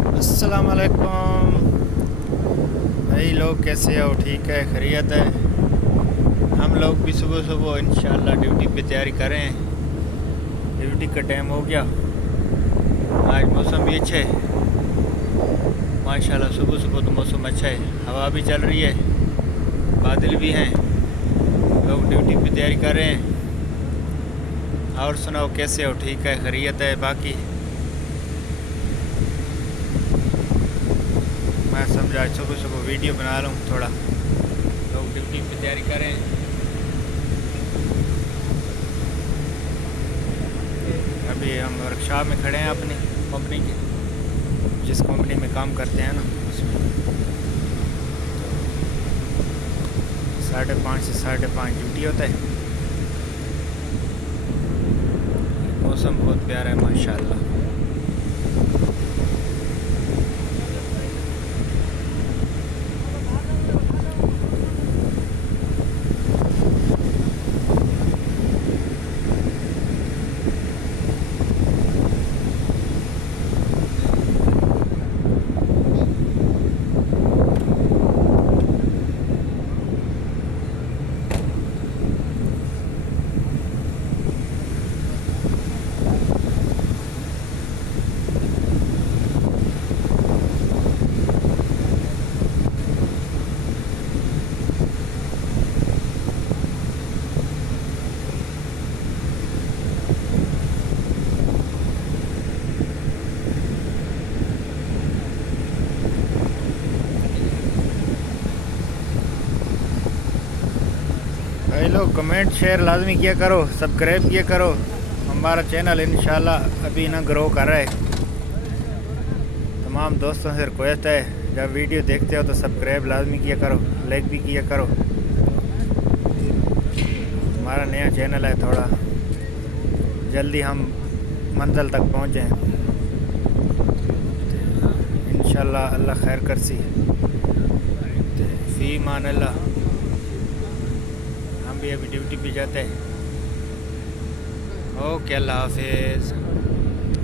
अस्सलाम वालेकुम भाई लोग, कैसे हो? ठीक है, खैरियत है। हम लोग भी सुबह सुबह इंशाल्लाह ड्यूटी पे तैयारी कर रहे हैं। ड्यूटी का टाइम हो गया। आज मौसम भी अच्छा है माशाल्लाह। सुबह सुबह तो मौसम अच्छा है, हवा भी चल रही है, बादल भी हैं। लोग ड्यूटी पे तैयारी कर रहे हैं। और सुनाओ, कैसे हो? ठीक है, खैरियत है। बाकी मैं समझा सुबह सुबह वीडियो बना लूँ थोड़ा। लोग ड्यूटी पे तैयारी कर रहे हैं। अभी हम वर्कशॉप में खड़े हैं अपनी कंपनी के, जिस कंपनी में काम करते हैं ना उसमें। 5:30 से 5:30 ड्यूटी होता है। मौसम बहुत प्यारा है माशाल्लाह। भाई लोग, कमेंट शेयर लाजमी किया करो, सब्सक्राइब किया करो। हमारा चैनल इंशाल्लाह अभी ना ग्रो कर रहा है। तमाम दोस्तों से रिक्वेस्ट है, जब वीडियो देखते हो तो सब्सक्राइब लाजमी किया करो, लाइक भी किया करो। हमारा नया चैनल है, थोड़ा जल्दी हम मंजिल तक पहुँचें इंशाल्लाह। अल्लाह खैर करसी। फी मान अल्लाह। हम भी अभी ड्यूटी पे जाते हैं। ओके, अल्लाह हाफिज़।